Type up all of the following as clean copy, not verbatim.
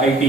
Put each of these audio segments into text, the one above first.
IT,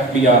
FDR,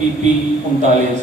PP 39,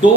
2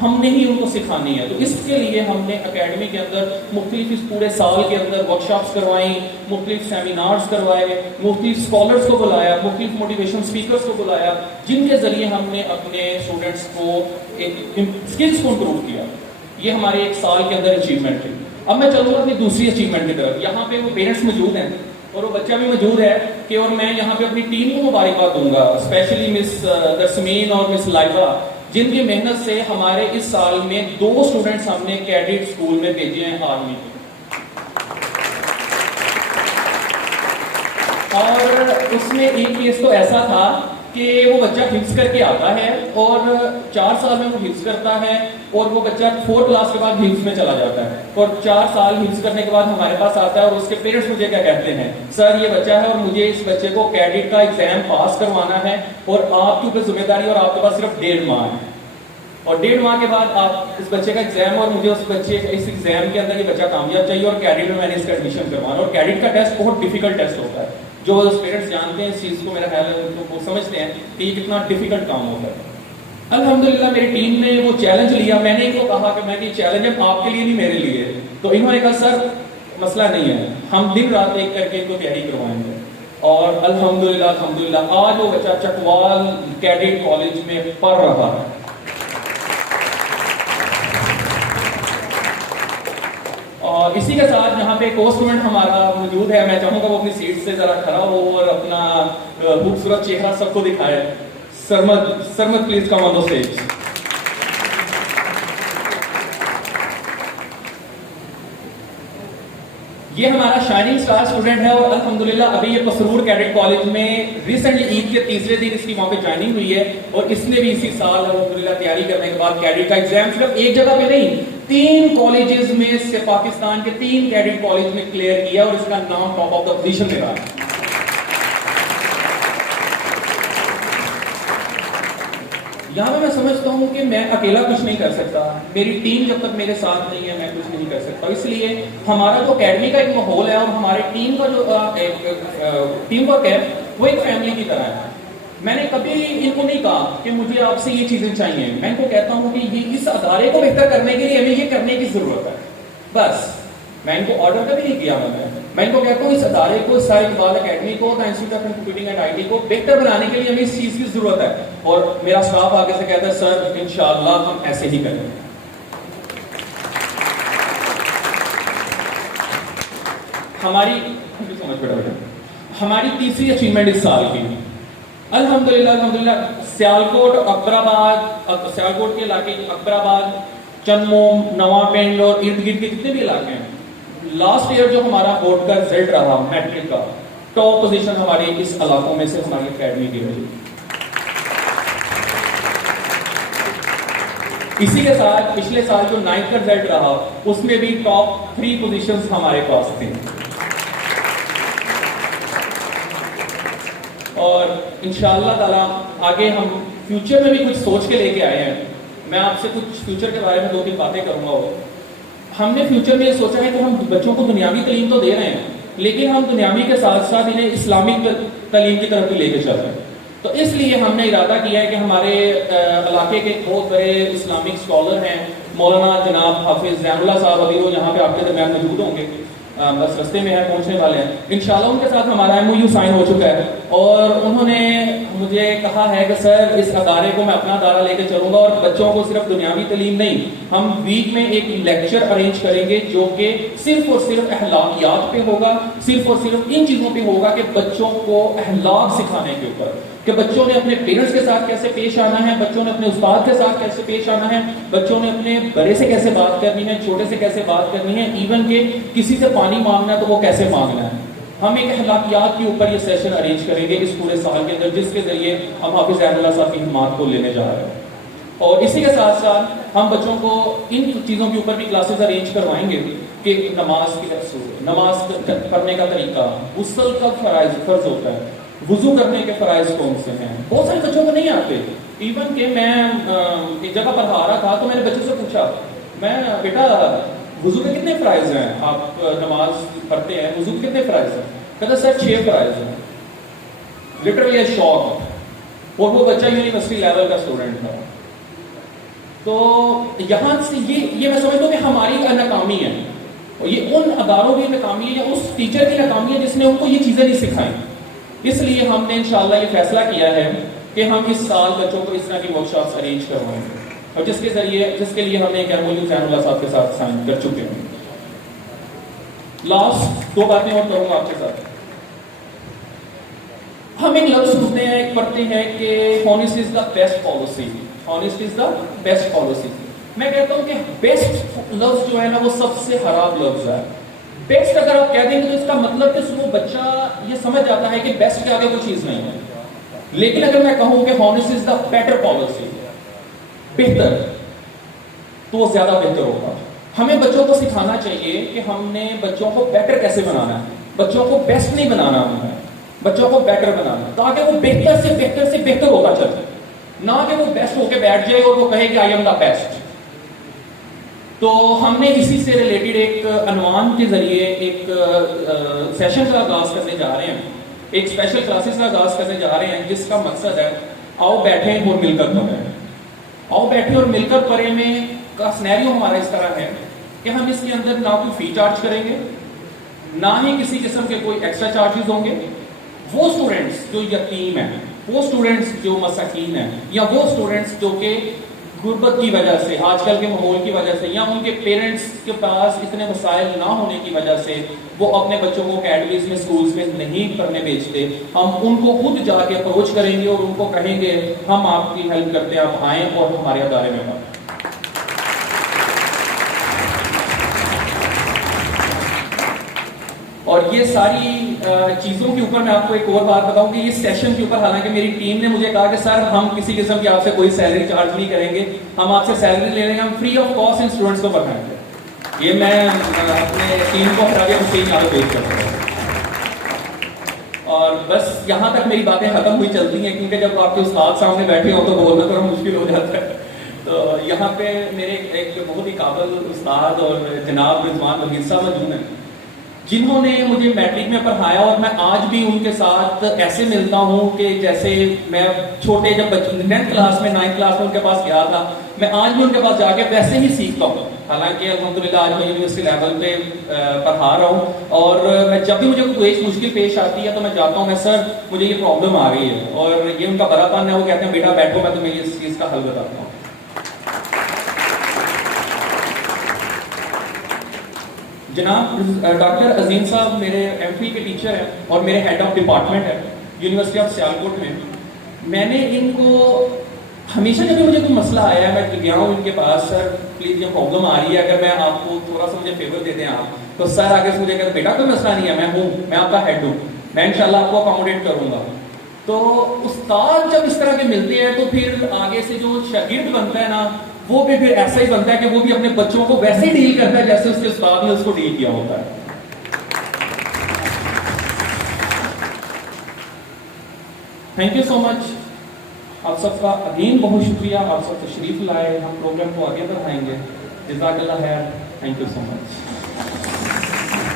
ہم نے ہی ان کو سکھانی ہے. تو اس کے لیے ہم نے اکیڈمی کے اندر مختلف اس پورے سال کے اندر ورکشاپس کروائیں, مختلف سیمینارز کروائے, مختلف اسکالرس کو بلایا, مختلف موٹیویشن اسپیکرس کو بلایا, جن کے ذریعے ہم نے اپنے اسٹوڈنٹس کو اسکلس کو امپروو کیا. یہ ہمارے ایک سال کے اندر اچیومنٹ تھی. اب میں چلوں گا اپنی دوسری اچیومنٹ کی طرف. یہاں پہ وہ پیرنٹس موجود ہیں اور وہ بچہ بھی موجود ہے کہ, اور میں یہاں پہ اپنی ٹیم کو مبارکباد دوں گا, اسپیشلی مس درسمین اور مس لائبہ, جن کی محنت سے ہمارے اس سال میں 2 اسٹوڈنٹس ہم نے کیڈٹ اسکول میں بھیجے ہیں آرمی کے. اور اس میں ایک کیس تو ایسا تھا کہ وہ بچہ حفظ کر کے آتا ہے اور 4 سال میں وہ حفظ کرتا ہے, اور وہ بچہ 4 کلاس کے بعد حفظ میں چلا جاتا ہے, اور 4 سال حفظ کرنے کے بعد ہمارے پاس آتا ہے, اور اس کے پیرنٹس مجھے کیا کہتے ہیں, سر یہ بچہ ہے اور مجھے اس بچے کو کیڈٹ کا ایگزام پاس کروانا ہے, اور آپ کے اوپر ذمہ داری, اور آپ کے پاس صرف 1.5 ماہ ہے, اور 1.5 ماہ کے بعد آپ اس بچے کا ایگزام, اور مجھے اس بچے اس ایگزام کے اندر یہ بچہ کامیاب چاہیے, اور کیڈٹ میں نے اس کا ایڈمیشن کروانا. اور کیڈٹ کا ٹیسٹ بہت ڈیفیکلٹ ٹیسٹ ہوتا ہے. جو پیرنٹس جانتے ہیں اس چیز کو, میرا خیال ہے وہ سمجھتے ہیں کہ یہ کتنا ڈیفیکلٹ کام ہوتا ہے. الحمدللہ میری ٹیم نے وہ چیلنج لیا. میں نے ان کو کہا کہ میں یہ چیلنج ہے آپ کے لیے نہیں میرے لیے. تو انہوں نے کہا سر مسئلہ نہیں ہے, ہم دن رات ایک کر کے ان کو تیاری کروائیں گے. اور الحمدللہ آج وہ بچہ چکوال کیڈٹ کالج میں پڑھ رہا ہے. اور اسی کے ساتھ یہاں پہ کو اسٹوڈنٹ ہمارا موجود ہے. میں چاہوں گا وہ اپنی سیٹ سے ذرا کھڑا ہو اور اپنا خوبصورت چہرہ سب کو دکھائے. Sarmad please come on the stage. یہ ہمارا شائننگ اسٹار اسٹوڈنٹ ہے, اور الحمدللہ ابھی یہ مسرور کیڈٹ کالج میں ریسنٹلی عید کے 3رے دن اس کی وہاں پہ جوائننگ ہوئی ہے, اور اس نے بھی اسی سال الحمدللہ تیاری کرنے کے بعد کیڈٹ کا ایگزام صرف ایک جگہ پہ نہیں 3 کالجز میں سے پاکستان کے 3 کیڈٹ کالج میں کلیئر کیا, اور اس کا نام ٹاپ آف دا پوزیشن میں رہا. یہاں پہ میں سمجھتا ہوں کہ میں اکیلا کچھ نہیں کر سکتا, میری ٹیم جب تک میرے ساتھ نہیں ہے میں کچھ نہیں کر سکتا. اس لیے ہمارا جو اکیڈمی کا ایک ماحول ہے, اور ہمارے ٹیم کا جو ٹیم ورک ہے وہ ایک فیملی کی طرح ہے. میں نے کبھی ان کو نہیں کہا کہ مجھے آپ سے یہ چیزیں چاہیے. میں ان کو کہتا ہوں کہ یہ اس ادارے کو بہتر کرنے کے لیے ہمیں یہ کرنے کی ضرورت ہے. بس میں ان کو آرڈر کبھی نہیں کیا. میں ان کو کہتا ہوں اس ادارے کو, سارے اقبال اکیڈمی کو, institute of computing and I T کو بہتر بنانے کے لیے ہمیں اس چیز کی ضرورت ہے. اور میرا اسٹاف آگے سے کہتا ہے سر انشاءاللہ ہم ایسے ہی کریں گے. ہماری تیسری اچیومنٹ اس سال کی الحمدللہ سیالکوٹ کے علاقے اکبر آباد, چنموم, نواں پنڈ اور ارد گرد کے جتنے بھی علاقے ہیں, لاسٹ ایئر جو ہمارا بورڈ کا رزلٹ رہا میٹرک کا, ٹاپ پوزیشن ہماری اس علاقوں میں سے ہماری اکیڈمی کی رہی. اسی کے ساتھ پچھلے سال جو 9th کا رزلٹ رہا اس میں بھی ٹاپ 3 پوزیشنز ہمارے پاس تھے. اور انشاءاللہ تعالیٰ آگے ہم فیوچر میں بھی کچھ سوچ کے لے کے آئے ہیں. میں آپ سے کچھ فیوچر کے بارے میں 2-3 باتیں کروں گا. ہم نے فیوچر میں یہ سوچا ہے کہ ہم بچوں کو دنیاوی تعلیم تو دے رہے ہیں, لیکن ہم دنیاوی کے ساتھ ساتھ انہیں اسلامک تعلیم کی طرف بھی لے کے چل رہے ہیں. تو اس لیے ہم نے ارادہ کیا ہے کہ ہمارے علاقے کے بہت بڑے اسلامک اسکالر ہیں, مولانا جناب حافظ زین اللہ صاحب, ابھی وہ یہاں پہ آپ کے درمیان موجود ہوں گے, بس رستے میں ہیں, پہنچنے والے ہیں انشاءاللہ. ان کے ساتھ ہمارا MOU سائن ہو چکا ہے, اور انہوں نے مجھے کہا ہے کہ سر اس ادارے کو میں اپنا ادارہ لے کے چلوں گا, اور بچوں کو صرف دنیاوی تعلیم نہیں, ہم ویک میں ایک لیکچر ارینج کریں گے جو کہ صرف اور صرف اخلاقیات پہ ہوگا, صرف اور صرف ان چیزوں پہ ہوگا کہ بچوں کو اخلاق سکھانے کے اوپر, کہ بچوں نے اپنے پیرنٹس کے ساتھ کیسے پیش آنا ہے, بچوں نے اپنے استاد کے ساتھ کیسے پیش آنا ہے, بچوں نے اپنے بڑے سے کیسے بات کرنی ہے, چھوٹے سے کیسے بات کرنی ہے, ایون کہ کسی سے پانی مانگنا ہے تو وہ کیسے مانگنا ہے. ہم ایک اخلاقیات کے اوپر یہ سیشن ارینج کریں گے اس پورے سال کے اندر, جس کے ذریعے ہم حافظ زین اللہ صاحب کی ہمت کو لینے جا رہے ہیں. اور اسی کے ساتھ ساتھ ہم بچوں کو ان چیزوں کے اوپر بھی کلاسز ارینج کروائیں گے کہ نماز کی تفسیر, نماز پڑھنے کا طریقہ, غسل کا فرض ہوتا ہے, وضو کرنے کے فرائض کون سے ہیں. بہت سارے بچوں کو نہیں آتے. ایون کہ میں ایک جگہ پڑھا رہا تھا تو میں نے بچوں سے پوچھا, میں بیٹا وضو کے کتنے فرائض ہیں, آپ نماز پڑھتے ہیں وضو کے کتنے فرائض ہیں, کہتا سر 6 فرائض ہیں. لٹرلی شوق. اور وہ بچہ یونیورسٹی لیول کا اسٹوڈنٹ تھا. تو یہاں سے یہ میں سمجھتا ہوں کہ ہماری ناکامی ہے، اور یہ ان اداروں کی ناکامی ہے یا اس ٹیچر کی ناکامی ہے جس نے ان کو یہ چیزیں نہیں سکھائیں. اس لیے ہم نے انشاءاللہ یہ فیصلہ کیا ہے کہ ہم اس سال بچوں کو اس طرح کی ورکشاپس ارینج کروائیں گے، اور جس کے لیے ہم نے ایک MOU زین اللہ صاحب کے ساتھ سائن کر چکے ہیں. لاسٹ 2 باتیں اور کروں گا آپ کے ساتھ. ہم ایک لفظ سنتے ہیں، ایک پڑھتے ہیں کہ honest is the best policy. Honest is the best policy. میں کہتا ہوں کہ بیسٹ لفظ جو ہے نا وہ سب سے خراب لفظ ہے. بیسٹ اگر آپ کہہ دیں گے تو اس کا مطلب کہ وہ بچہ یہ سمجھ جاتا ہے کہ بیسٹ کے آگے کوئی چیز نہیں ہے. لیکن اگر میں کہوں کہ honest is the better policy, بہتر، تو وہ زیادہ بہتر ہوگا. ہمیں بچوں کو سکھانا چاہیے کہ ہم نے بچوں کو بیٹر کیسے بنانا ہے. بچوں کو بیسٹ نہیں بنانا ہے، بچوں کو بیٹر بنانا، تاکہ وہ بہتر سے بہتر ہوتا چلے، نہ کہ وہ بیسٹ ہو کے بیٹھ جائے اور وہ کہے کہ آئی ایم دا بیسٹ. تو ہم نے اسی سے ریلیٹڈ ایک عنوان کے ذریعے ایک سیشن کا آغاز کرنے جا رہے ہیں، ایک اسپیشل کلاسز کا آغاز کرنے جا رہے ہیں، جس کا مقصد ہے آؤ بیٹھیں اور مل کر پڑھیں. آؤ بیٹھیں اور مل کر پڑھیں میں کا سینیریو ہمارا اس طرح ہے کہ ہم اس کے اندر نہ کوئی فی چارج کریں گے، نہ ہی کسی قسم کے کوئی ایکسٹرا چارجز ہوں گے. وہ اسٹوڈنٹس جو یتیم ہیں، وہ اسٹوڈنٹس جو مساکین ہیں، یا وہ اسٹوڈنٹس جو کہ غربت کی وجہ سے، آج کل کے ماحول کی وجہ سے، یا ان کے پیرنٹس کے پاس اتنے وسائل نہ ہونے کی وجہ سے وہ اپنے بچوں کو اکیڈمیز میں، اسکولز میں نہیں پڑھنے بھیجتے، ہم ان کو خود جا کے اپروچ کریں گے اور ان کو کہیں گے ہم آپ کی ہیلپ کرتے ہیں، آپ آئیں اور ہمارے ادارے میں پڑھیں. اور یہ ساری چیزوں کے اوپر میں آپ کو ایک اور بات بتاؤں کہ اس سیشن کے اوپر حالانکہ میری ٹیم نے مجھے کہا کہ سر ہم کسی قسم کی آپ سے کوئی سیلری چارج نہیں کریں گے، ہم آپ سے سیلری لے لیں گے، ہم free of cost in students کو پڑھائیں گے. یہ میں اپنے ٹیم کو ہٹا کے حسین یہاں پیش کرتا ہوں. اور بس یہاں تک میری باتیں ختم ہوئی چلتی ہیں، کیونکہ جب آپ کے استاد سامنے بیٹھے ہو تو بولنا تھوڑا مشکل ہو جاتا ہے. تو یہاں پہ میرے ایک بہت ہی قابل استاد اور جناب رضوان وحید صاحب موجود ہیں، جنہوں نے مجھے میٹرک میں پڑھایا، اور میں آج بھی ان کے ساتھ ایسے ملتا ہوں کہ جیسے میں چھوٹے جب 10th کلاس میں 9th کلاس میں ان کے پاس گیا تھا، میں آج بھی ان کے پاس جا کے ویسے ہی سیکھتا ہوں. حالانکہ الحمدللہ آج میں یونیورسٹی لیول پہ پڑھا رہا ہوں، اور میں جب بھی مجھے کوئی مشکل پیش آتی ہے تو میں جاتا ہوں، میں سر مجھے یہ پرابلم آ گئی ہے، اور یہ ان کا بڑا پن ہے، وہ کہتے ہیں بیٹا بیٹھو میں تمہیں اس چیز کا حل بتاتا ہوں. جناب ڈاکٹر عظیم صاحب میرے MPhil کے ٹیچر ہیں اور میرے ہیڈ آف ڈپارٹمنٹ ہے یونیورسٹی آف سیالکوٹ میں. میں نے ان کو ہمیشہ جب بھی مجھے کوئی مسئلہ آیا ہے میں گیا ہوں ان کے پاس، سر پلیز یہ پرابلم آ رہی ہے، اگر میں آپ کو تھوڑا سا مجھے فیور دے دیں آپ، تو سر آگے سے مجھے کہتے بیٹا کوئی مسئلہ نہیں ہے، میں ہوں، میں آپ کا ہیڈ ہوں، میں انشاءاللہ آپ کو اکاموڈیٹ کروں گا. تو استاد جب اس طرح کے ملتے ہیں تو پھر آگے سے جو شاگرد بنتا ہے نا وہ بھی پھر ایسا ہی بنتا ہے کہ وہ بھی اپنے بچوں کو ویسے ہی ڈیل کرتا ہے جیسے اس کے استاد نے اس کو ڈیل کیا ہوتا ہے. تھینک یو سو مچ. آپ سب کا اگین بہت شکریہ، آپ سب تشریف لائے، ہم پروگرام کو آگے بڑھائیں گے. جزاک اللہ خیر. Thank you so much.